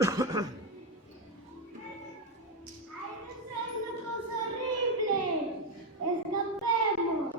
una cosa horrible. Escapemos.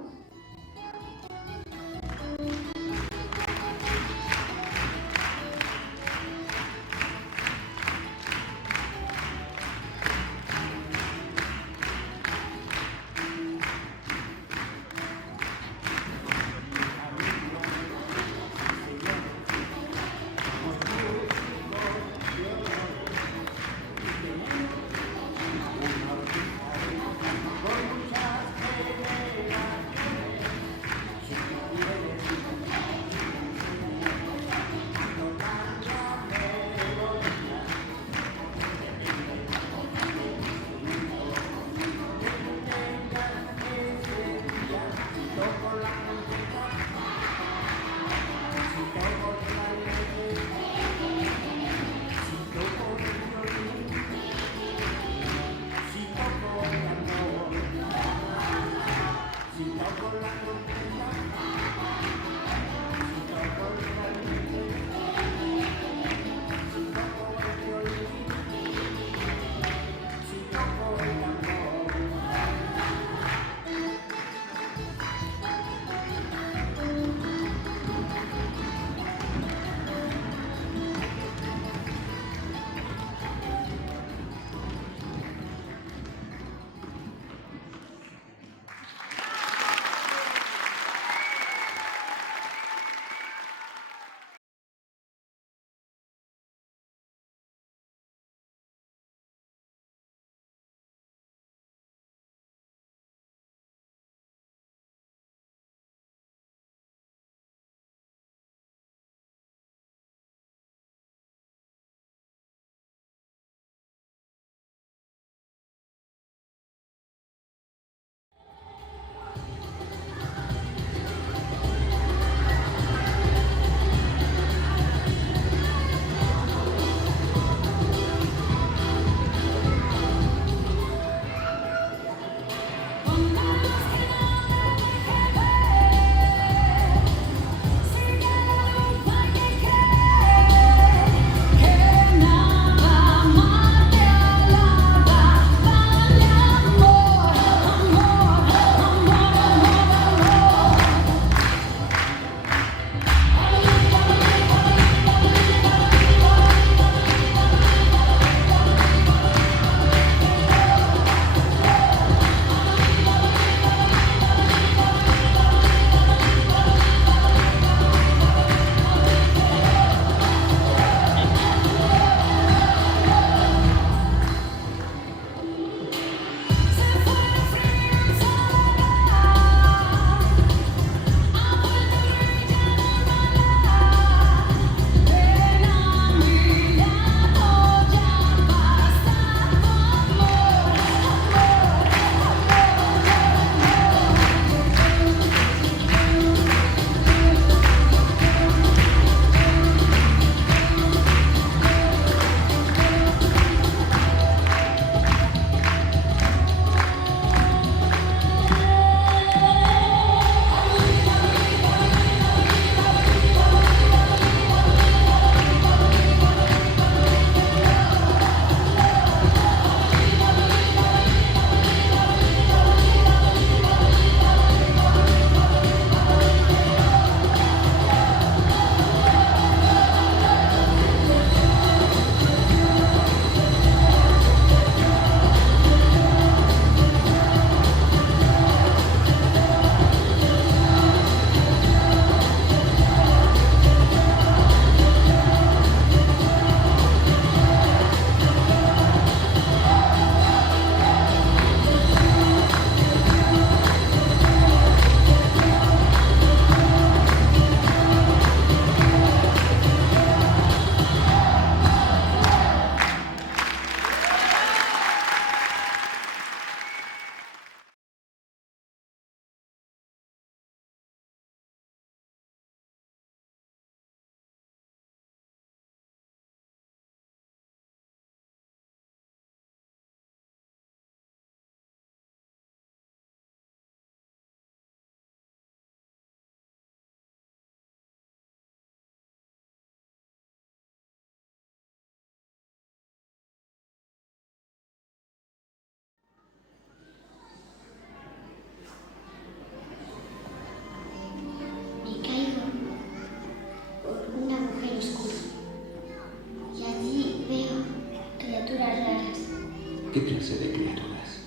¿Qué clase de criaturas?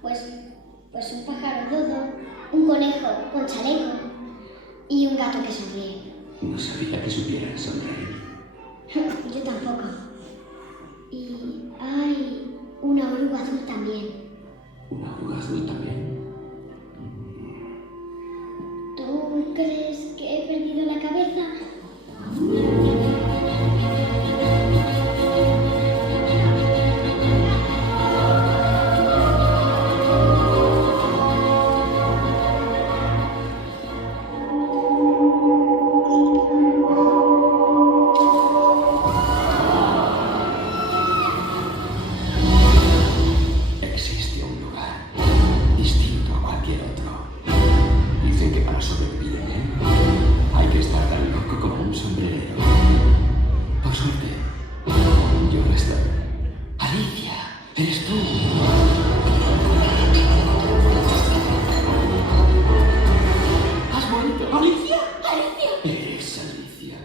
Pues un pájaro dodo, un conejo con chaleco y un gato que sonríe. No sabía que supieran sonreír. Yo tampoco. Y hay una oruga azul también. ¿Una oruga azul también? ¿Tú crees que he perdido la cabeza? Existe un lugar distinto a cualquier otro. Dicen que para sobrevivir en él hay que estar tan loco como un sombrerero. Por suerte, yo no estoy. Alicia, ¿eres tú? ¿Has vuelto? ¿Alicia? ¡Alicia! ¿Eres Alicia?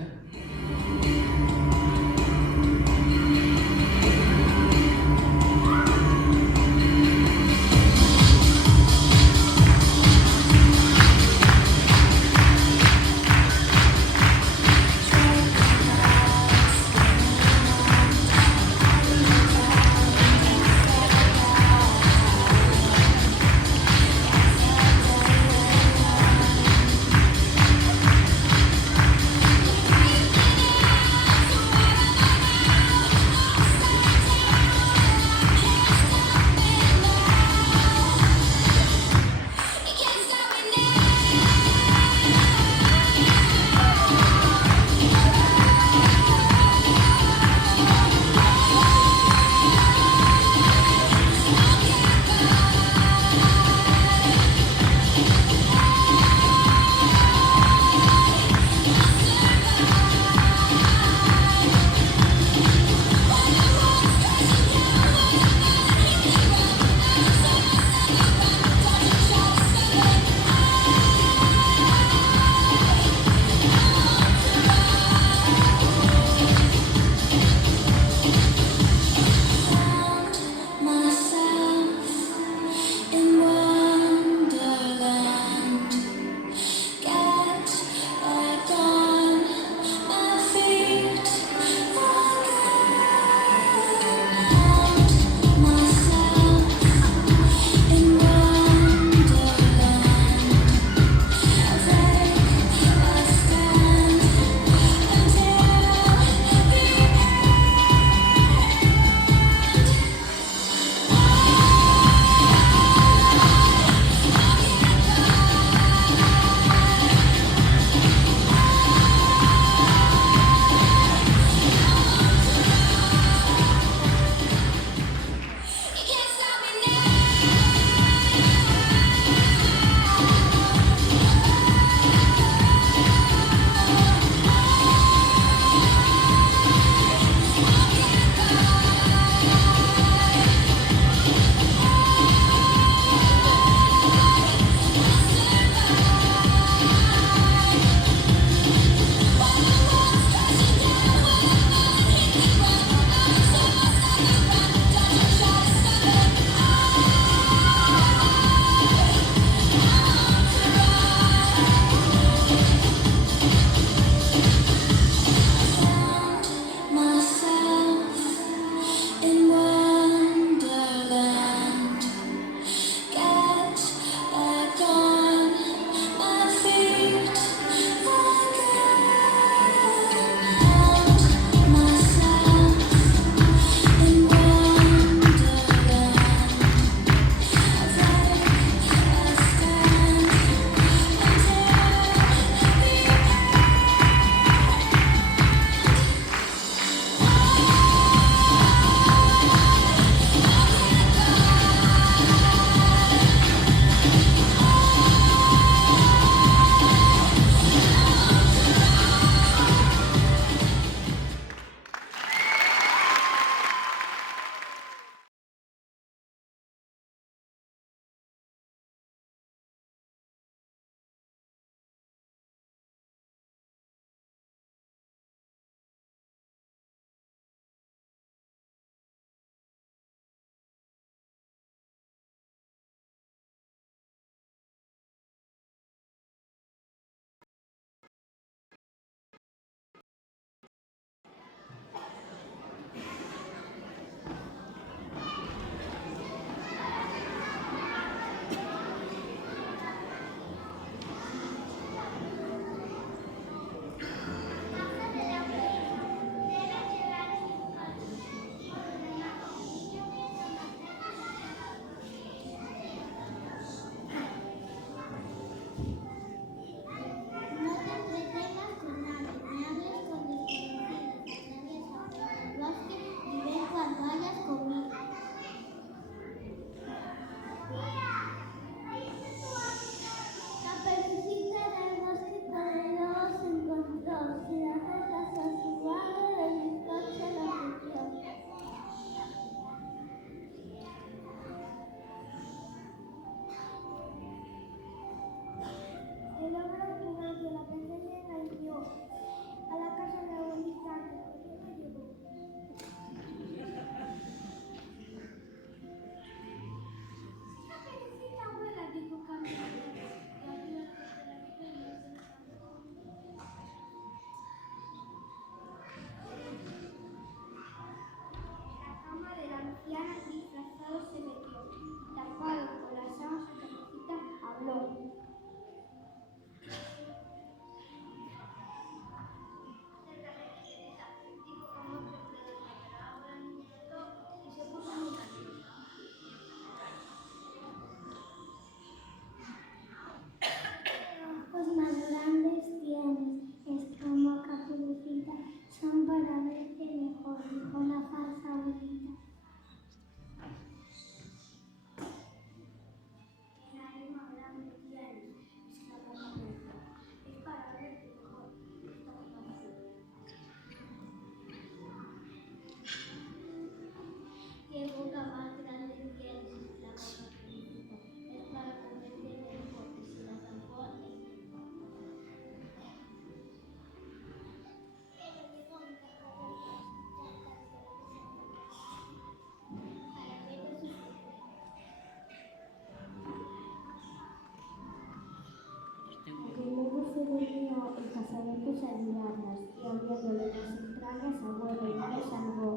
lo salvó.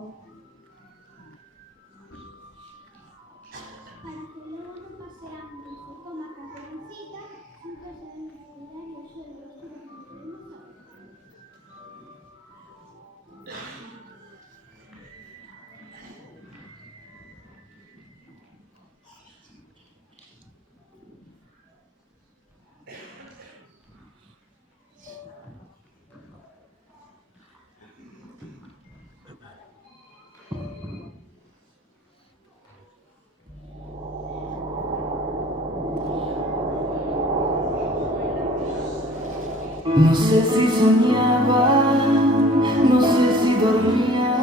Para que luego no pase hambre y se coma caperucita, juntos deben descubrir los sueños que nos queremos saber. No sé si soñaba, no sé si dormía,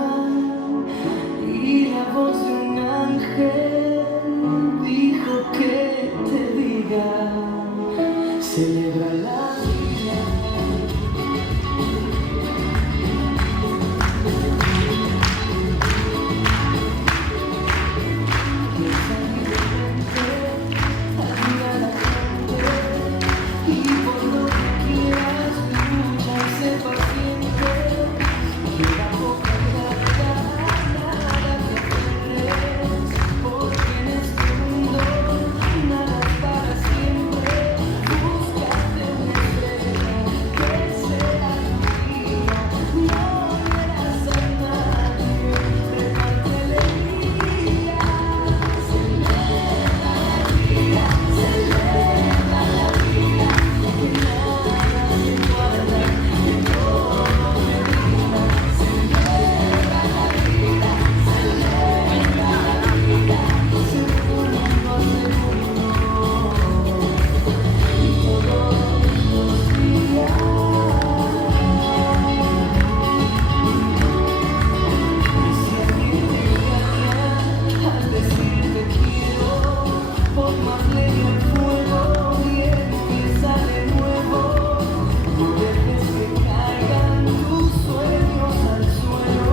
y la voz de un ángel dijo que te diga, celebra la vida. Ayuda a la gente y por lo que quieras lucha y sé paciente. Queda poca nada que perder, porque en este mundo nada es para siempre. Búscate una estrella que sea tu guía, no verás a nadie, reparte alegría. Al decirte quiero, pon más leña al fuego y empieza de nuevo. No dejes que caigan tus sueños al suelo,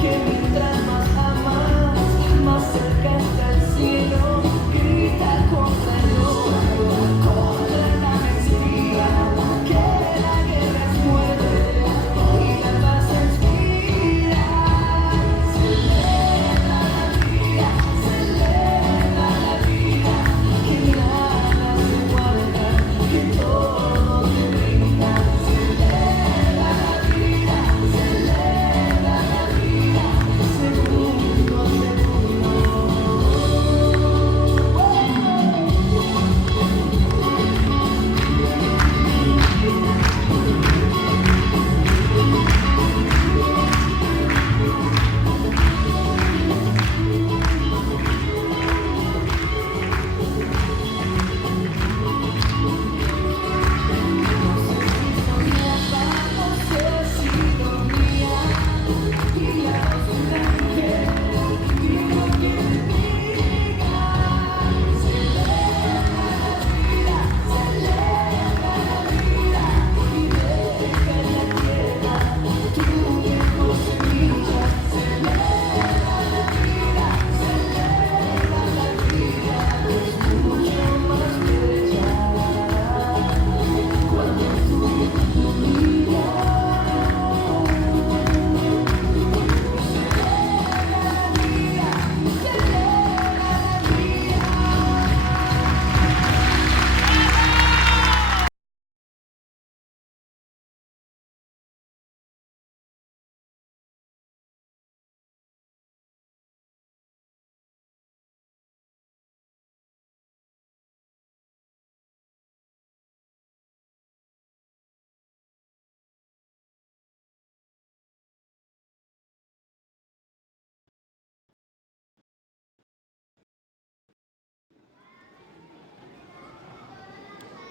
que mientras más amas, más cerca está el cielo. Grita contra el odio, contra la mentira, que la guerra es muerte y la paz inspira. Celebra la vida, que nada se guarda, que todo te brinda. Celebra la vida, segundo a segundo. No sé si dormía y la voz de un ángel dijo que te diga, celebra la vida y deja en la tierra tu mejor semilla. Celebra la vida, es mucho más bella cuando tú miras.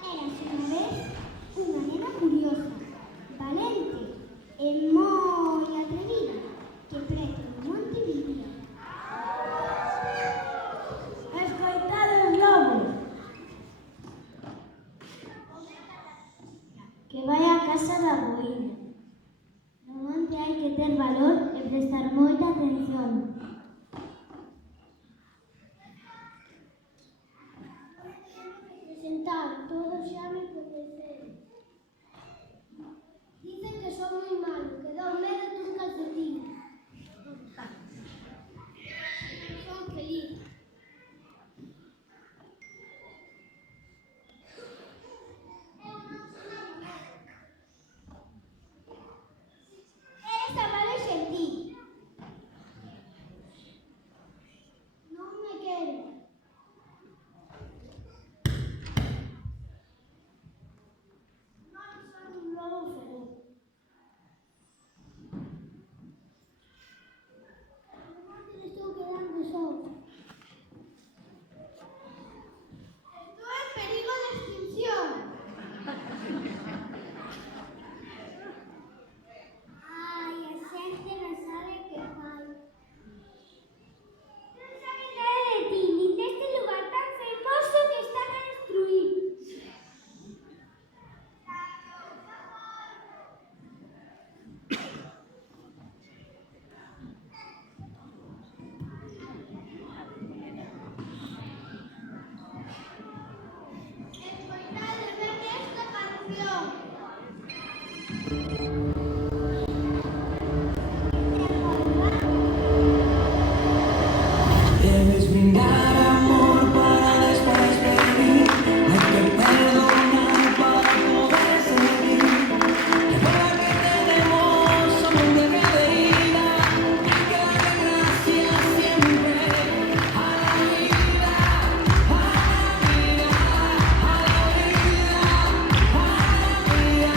Érase una vez una nena curiosa, valente e moi atrevida, que preto do monte vivía. Escoitad os lobos, que vai á casa da boina. No monte hai que ter valor e prestar moita atención. Presentar, todos xa me coñeceron. Dicen que son moi malo, que dou medo tus calcetines. Debes brindar amor para después pedir. Hay que perdonar para poder seguir. Recuerda que tenemos solo un viaje de ida. Hay que darle gracias siempre a la vida, a la vida, a la vida, a la vida.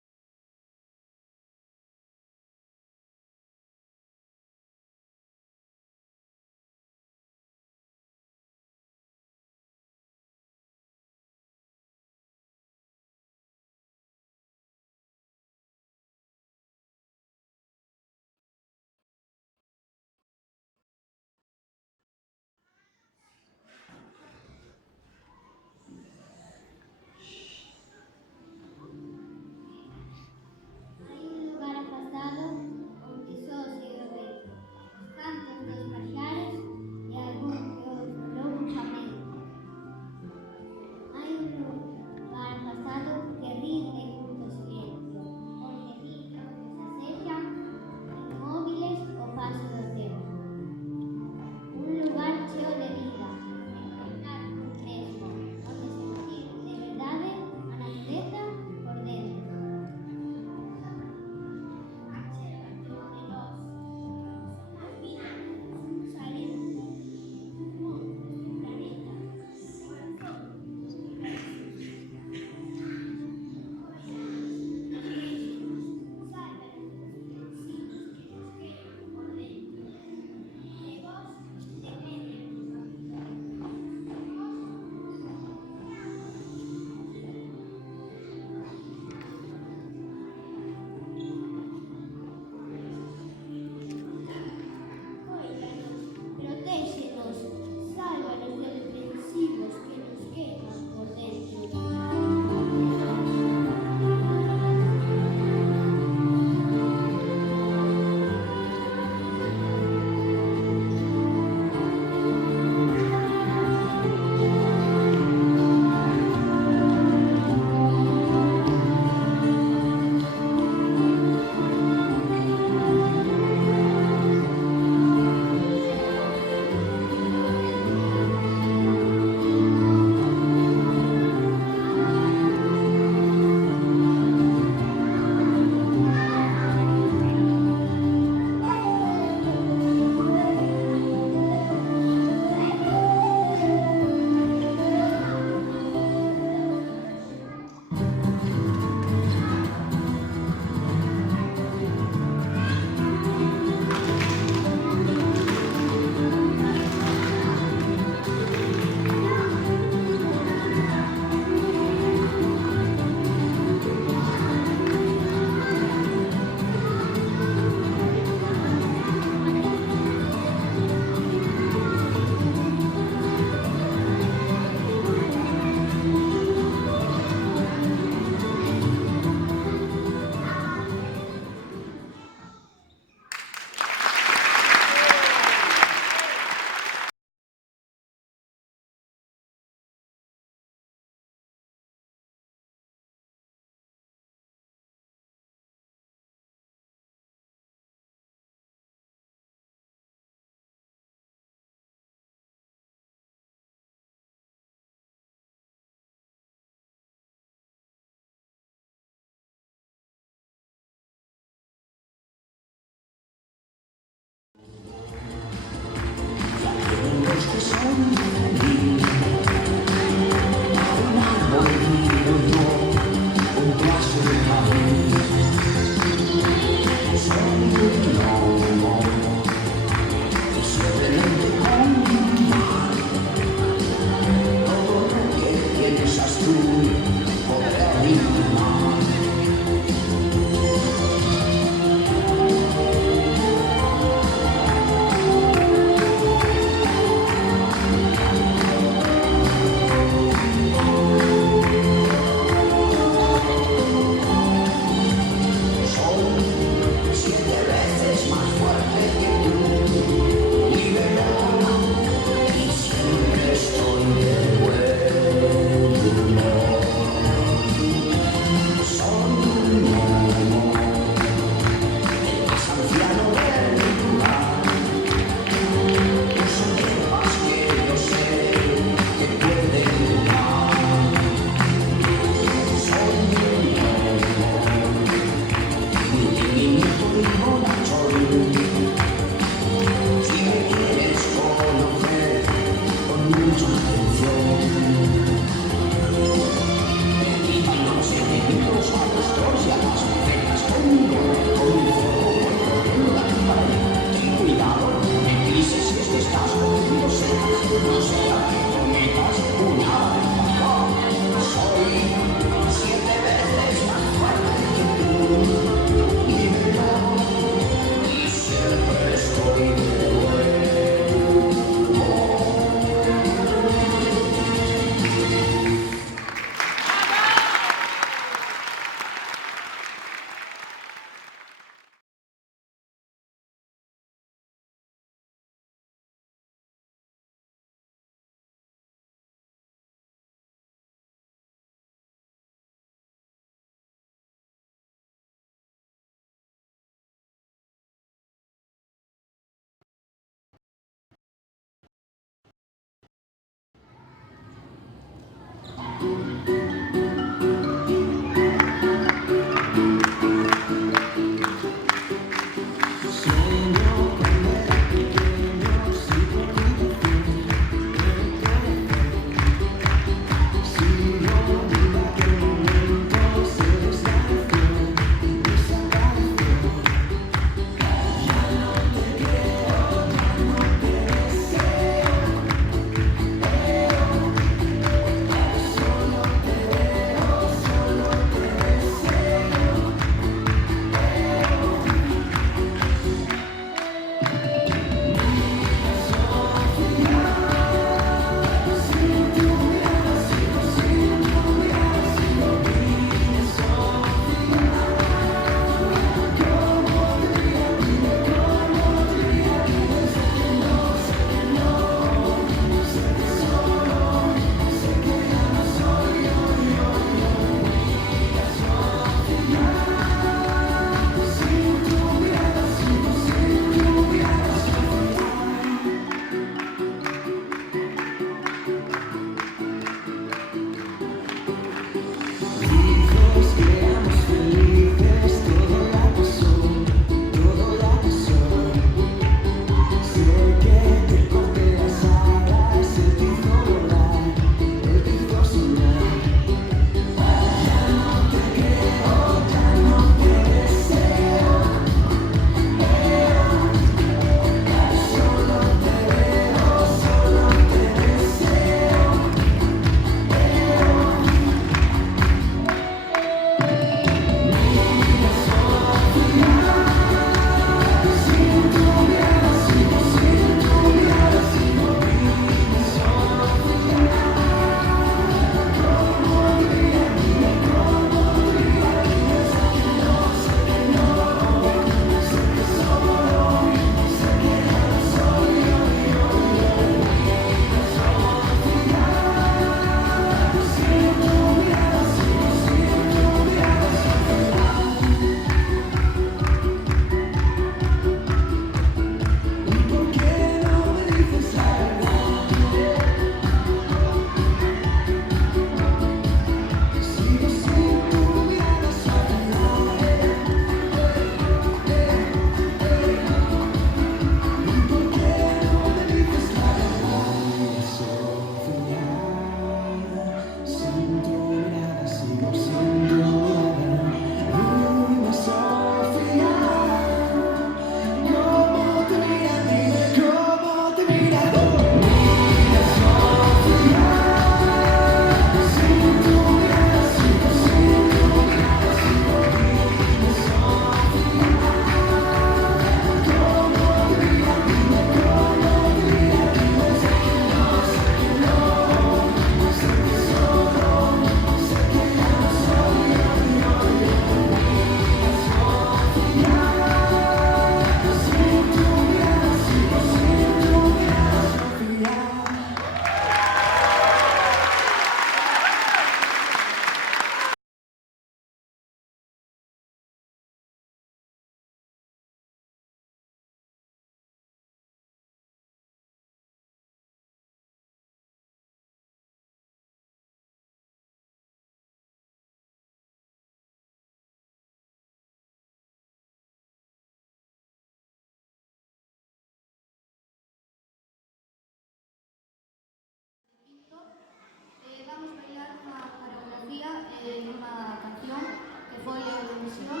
foi a Eurovisión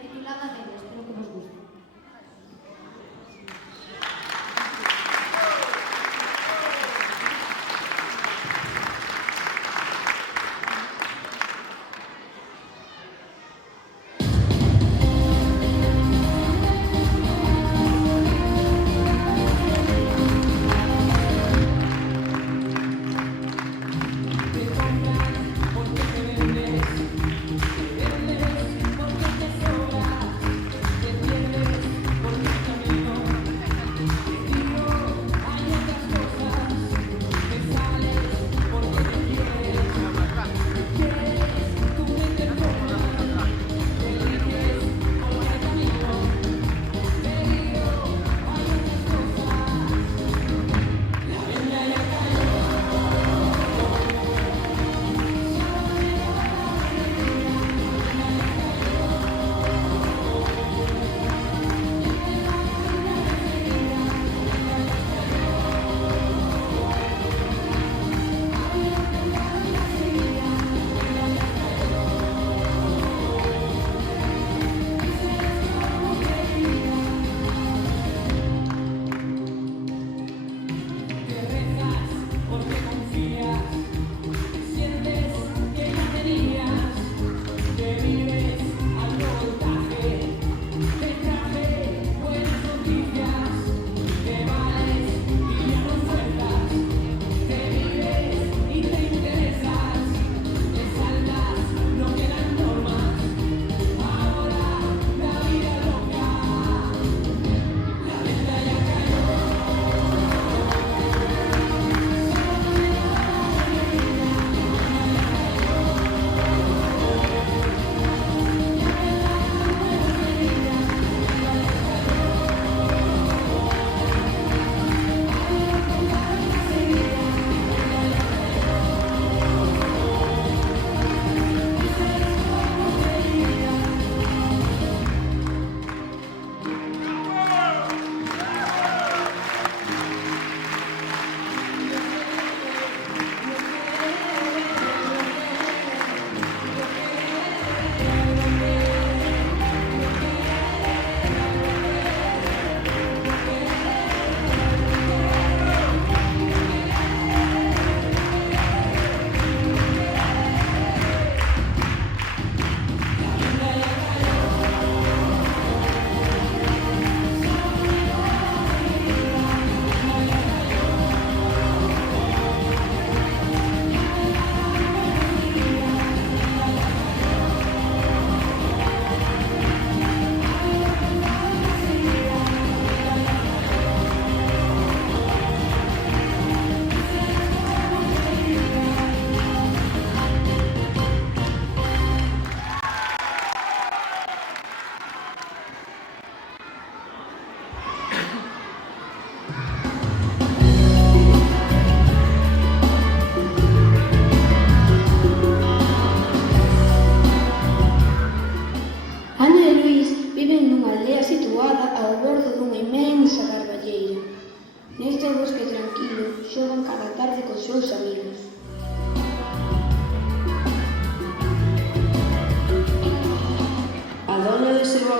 titulada Neves, espero que vos guste.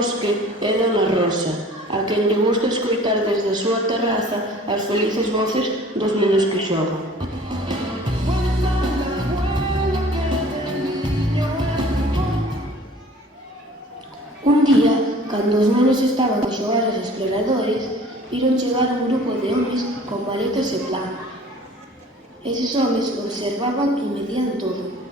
bosque é Dona Rosa, a quen lle busca escoitar desde a súa terraza as felices voces dos nenos que xogan. Un día, cando os nenos estaban a xogar aos exploradores, viron chegar un grupo de homes con paletas e plan. Eses homes observaban e medían todo.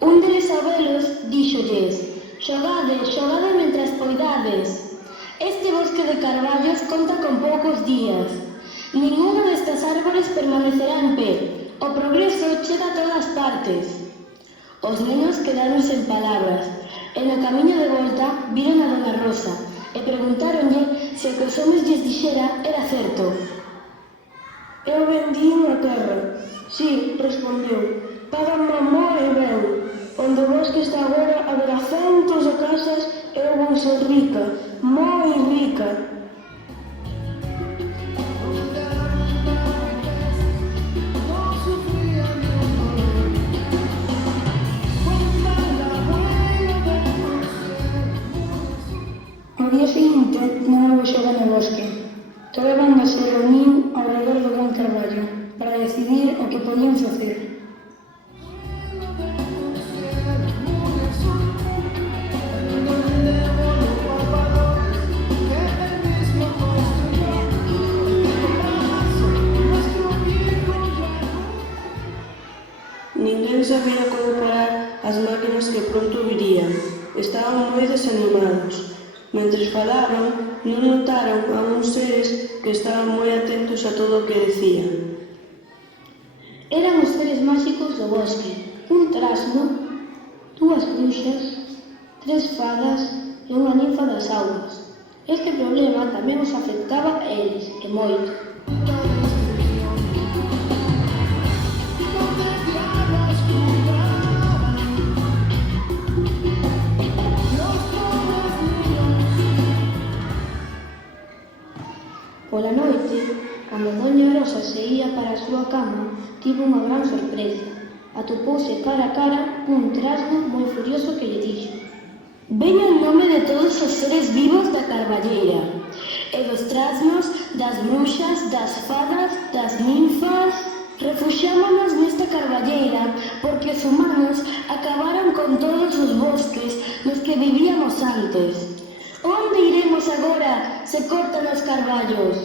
Un deles abuelos díxolles: xogade, xogade mentras poidades. Este bosque de carballos conta con poucos días. Ninguna destas árbores permanecerá en pé. O progreso chega a todas partes. Os nenos quedaron sen palabras, e no camiño de volta viron a Dona Rosa e preguntáronlle se o que os homes lles dixera era certo. Eu vendín a terra. Sí, respondeu. Pagan moi ben. Onde o bosque está agora haberá centos de casas e houve un ser rica, moi rica. Ao día seguinte non houbo xoga no bosque. Toda a banda se reuniu ao redor do gran carballo para decidir o que podían facer. Ninguén sabía como parar as máquinas que pronto virían. Estaban moi desanimados. Mentres falaban, non notaron a uns seres que estaban moi atentos a todo o que decían. Eran os seres máxicos do bosque, un trasno, 2 bruxas, 3 fadas e unha ninfa das augas. Este problema tamén os afectaba a eles, e moito. Pola noite, cando Doña Rosa se ía para a súa cama, tivo unha gran sorpresa. Atopouse cara a cara cun trasno moi furioso que lle dixo: «Veño en nome de todos os seres vivos da carballeira, e dos trasnos, das bruxas, das fadas, das ninfas. Refuxiámonos nesta carballeira porque os humanos acabaron con todos os bosques nos que vivíamos antes. Onde iremos agora se cortan os carballos?»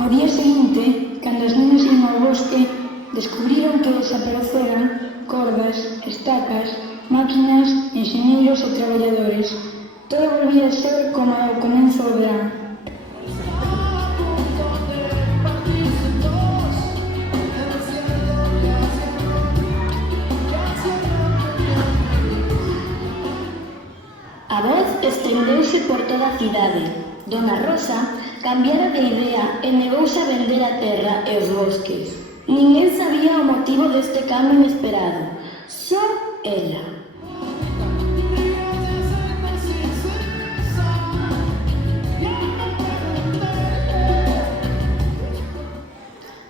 Ao día seguinte, cando as nenas iban ao bosque, descubriron que desapareceran cordas, estacas, máquinas, enxeñeiros e traballadores. Todo volvía a ser como ao comezo do verán. A voz estendeuse por toda a cidade. Dona Rosa cambiara de idea e negouse a vender a terra e os bosques. Ninguén sabía o motivo deste cambio inesperado, só ela.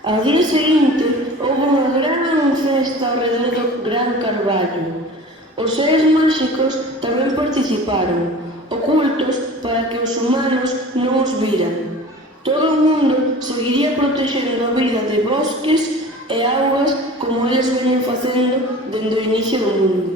Ao día seguinte, houve unha gran festa ao redor do gran carballo. Os seres máxicos tamén participaron, ocultos para que os humanos non os viran. Todo o mundo seguiría protexendo a vida de bosques e augas como eles veñen facendo dende o inicio do mundo.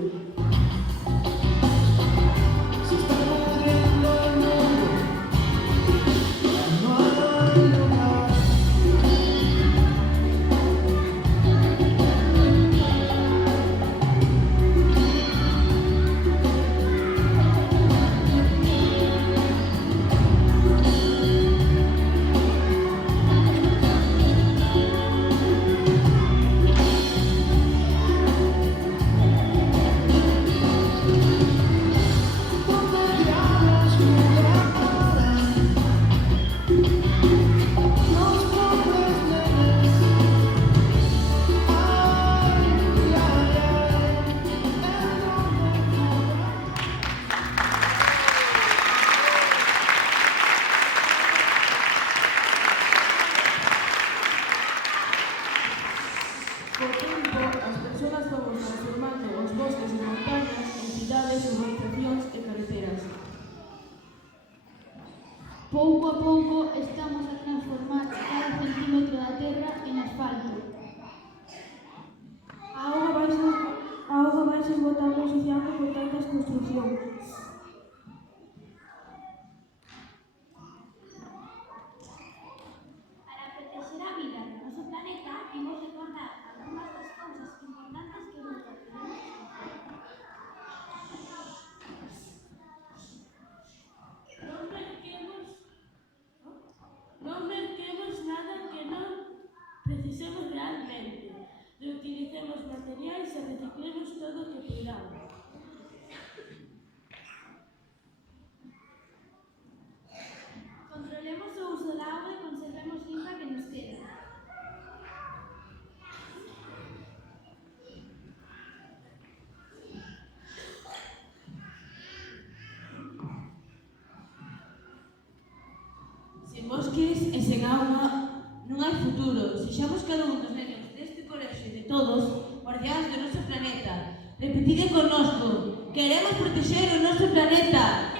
Co tempo, as persoas fomos transformando os bosques e montañas en cidades, urbanizacións e carreteras. Pouco a pouco estamos a transformar cada centímetro da terra en asfalto. reciclemos todo o que podamos. Controlemos o uso da auga e conservemos limpa que nos queda. Sen bosques e sen auga non hai futuro. Sexamos cada un dos nenos deste colexio e de todos guardiáns do noso planeta. Repetide connosco. Queremos protexer o noso planeta.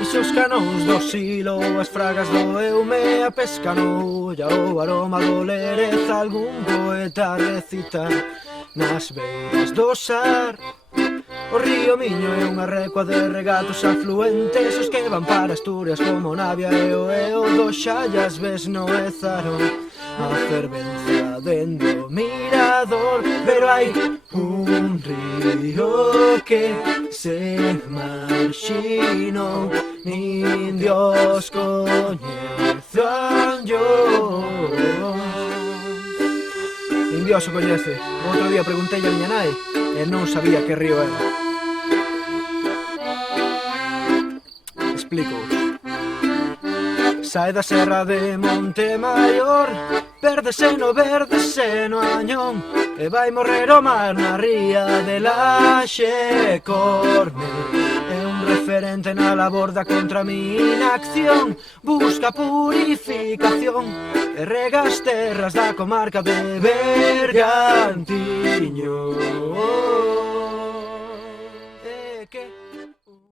Iso os canóns do silo, as fragas do eume, a pesca no olla, o aroma do lerez, algún poeta recita nas beiras do Sar. O río Miño é unha recua de regatos afluentes, os que van para Asturias como Navia e o Eo do Xallas ves no Ézaro. A fervenza dende o mirador, pero hai un río que se marxinou, nin Dios coñece anllo. Nin Dios o coñece. O outro día preguntei a miña nai e non sabía que río era. Explico. Sae da serra de Montemaior, pérdese no verde seno Añón, e vai morrer o mar na ría de Laxe Corme. É un referente na labor da contraminacción, busca purificación e rega as terras da comarca de Bergantiño.